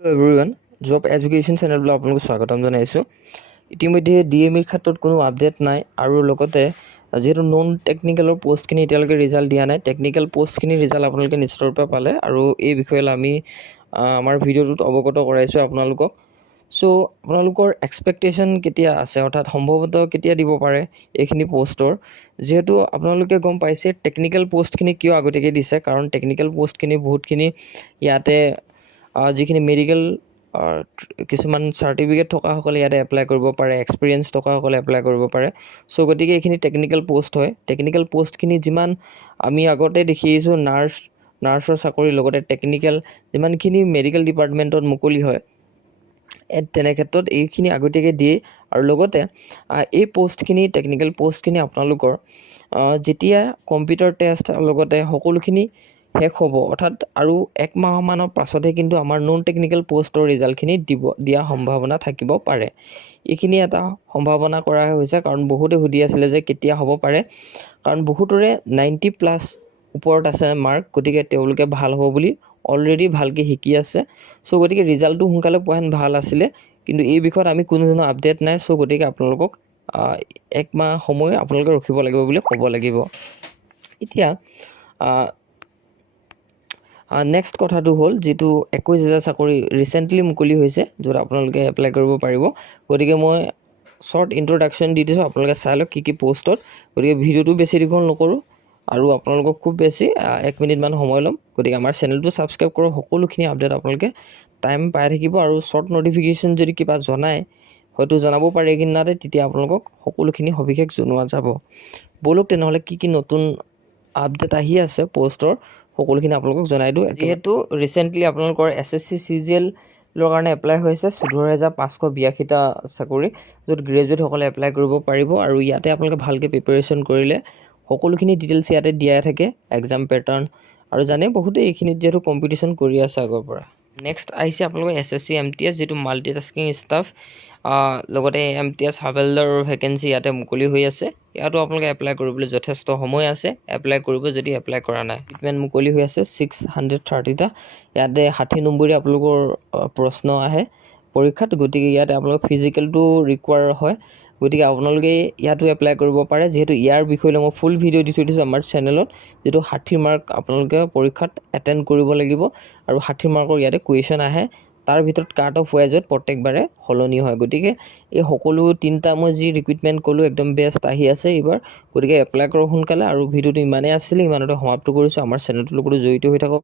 Everyone job education চেনেললৈ আপোনালোকক স্বাগতম জনাইছোঁ। ইতিমধ্যে ডি এম ইৰ ক্ষেত্ৰত কোনো আপডেট নাই আৰু লগতে যিহেতু নন টেকনিকেলৰ পষ্টখিনি এতিয়ালৈকে ৰিজাল্ট দিয়া নাই টেকনিকেল পষ্টখিনি ৰিজাল্ট আপোনালোকে নিশ্চিত ৰূপে পালে আৰু এই বিষয়ে আমি আমাৰ ভিডিঅ'টোত অৱগত কৰাইছোঁ আপোনালোকক। চ' আপোনালোকৰ এক্সপেক্টেশ্যন কেতিয়া আছে? অৰ্থাৎ সম্ভৱতঃ কেতিয়া দিব পাৰে এইখিনি পষ্টৰ যিহেতু আপোনালোকে গম পাইছে টেকনিকেল পষ্টখিনি কিয় আগতীয়াকৈ দিছে? কাৰণ টেকনিকেল পষ্টখিনি বহুতখিনি ইয়াতে যিখিনি মেডিকেল কিছুমান চাৰ্টিফিকেট থকাসকলে ইয়াতে এপ্লাই কৰিব পাৰে এক্সপিৰিয়েঞ্চ থকাসকলে এপ্লাই কৰিব পাৰে। চ' গতিকে এইখিনি টেকনিকেল পষ্ট হয়। টেকনিকেল পষ্টখিনি যিমান আমি আগতে দেখি আহিছোঁ নাৰ্ছ নাৰ্ছৰ চাকৰি লগতে টেকনিকেল যিমানখিনি মেডিকেল ডিপাৰ্টমেণ্টত মুকলি হয় তেনে ক্ষেত্ৰত এইখিনি আগতীয়াকৈ দিয়ে। আৰু লগতে এই পষ্টখিনি টেকনিকেল পষ্টখিনি আপোনালোকৰ যেতিয়া কম্পিউটাৰ টেষ্ট লগতে সকলোখিনি শেষ হ'ব। অৰ্থাৎ আৰু এক মাহমানৰ পাছতহে কিন্তু আমাৰ নন টেকনিকেল পষ্টৰ ৰিজাল্টখিনি দিব দিয়া সম্ভাৱনা থাকিব পাৰে। এইখিনি এটা সম্ভাৱনা কৰা হৈছে কাৰণ বহুতে সুধি আছিলে যে কেতিয়া হ'ব পাৰে। কাৰণ বহুতৰে নাইণ্টি প্লাছ ওপৰত আছে মাৰ্ক গতিকে তেওঁলোকে ভাল হ'ব বুলি অলৰেডি ভালকৈ শিকি আছে। চ' গতিকে ৰিজাল্টটো সোনকালে পোৱাহেঁতেন ভাল আছিলে। কিন্তু এই বিষয়ত আমি কোনো ধৰণৰ আপডেট নাই। চ' গতিকে আপোনালোকক আহ, এক মাহ সময় আপোনালোকে ৰখিব লাগিব বুলি ক'ব লাগিব। এতিয়া নেক্সট কথাটো হ'ল যিটো একৈছ হাজাৰ চাকৰি ৰিচেণ্টলি মুকলি হৈছে য'ত আপোনালোকে এপ্লাই কৰিব পাৰিব। গতিকে মই শ্বৰ্ট ইণ্ট্ৰডাকশ্যন দি দিছোঁ আপোনালোকে চাই লওক কি কি পষ্টত গতিকে ভিডিঅ'টো বেছি দীঘল নকৰোঁ আৰু আপোনালোকক খুব বেছি এক মিনিটমান সময় ল'ম। গতিকে আমাৰ চেনেলটো ছাবস্ক্ৰাইব কৰক সকলোখিনি আপডেট আপোনালোকে টাইম পাই থাকিব আৰু শ্বৰ্ট নটিফিকেশ্যন যদি কিবা জনায় হয়তো জনাব পাৰে এইকেইদিনতে তেতিয়া আপোনালোকক সকলোখিনি সবিশেষ জনোৱা যাব। ব'লক তেনেহ'লে কি কি নতুন আপডেট আহি আছে পষ্টৰ সকলোখিনি আপোনালোকক জনাই দিওঁ। যিহেতু ৰিচেণ্টলি আপোনালোকৰ S S C C G এলৰ কাৰণে এপ্লাই হৈছে চৈধ্য হেজাৰ পাঁচশ বিয়াশীটা চাকৰি য'ত গ্ৰেজুৱেটসকলে এপ্লাই কৰিব পাৰিব আৰু ইয়াতে আপোনালোকে ভালকৈ প্ৰিপেৰেশ্যন কৰিলে সকলোখিনি ডিটেইলছ ইয়াতে দিয়াই থাকে এক্সাম পেটাৰ্ণ আৰু জানে বহুতে এইখিনিত যিহেতু কম্পিটিশ্যন কৰি আছে আগৰ পৰা। নেক্সট আহিছে আপোনালোকৰ S S C M T S যিটো মাল্টি টাস্কিং ষ্টাফ লগতে এম টি এছ হাভেলদাৰৰ ভেকেঞ্চি ইয়াতে মুকলি হৈ আছে। ইয়াতো আপোনালোকে এপ্লাই কৰিবলৈ যথেষ্ট সময় আছে। এপ্লাই কৰিব যদি এপ্লাই কৰা নাই ট্ৰিটমেণ্ট মুকলি হৈ আছে ছিক্স হাণ্ড্ৰেড থাৰ্টিটা ইয়াতে ষাঠি নম্বৰী আপোনালোকৰ প্ৰশ্ন আহে। পৰীক্ষাত গতিকে ইয়াতে আপোনালোকৰ ফিজিকেলটো ৰিকুৱাৰ হয়। গতিকে আপোনালোকে ইয়াতো এপ্লাই কৰিব পাৰে। যিহেতু ইয়াৰ বিষয়ে লৈ মই ফুল ভিডিঅ' দি থৈ দিছোঁ আমাৰ চেনেলত যিটো ষাঠি মাৰ্ক আপোনালোকে পৰীক্ষাত এটেণ্ড কৰিব লাগিব। আৰু ষাঠি মাৰ্কৰ ইয়াতে কুৱেশ্যন আহে। তাৰ ভিতৰত কাৰ্ট অফ ৱাইজত প্ৰত্যেকবাৰে সলনি হয়। গতিকে এই সকলো তিনিটা মই যি ৰিক্ৰুইটমেণ্ট ক'লোঁ একদম বেষ্ট আহি আছে এইবাৰ। গতিকে এপ্লাই কৰক সোনকালে আৰু ভিডিঅ'টো ইমানেই আছিলে ইমানতে সমাপ্ত কৰিছোঁ। আমাৰ চেনেলটোৰ লগতো জড়িত হৈ থাকক।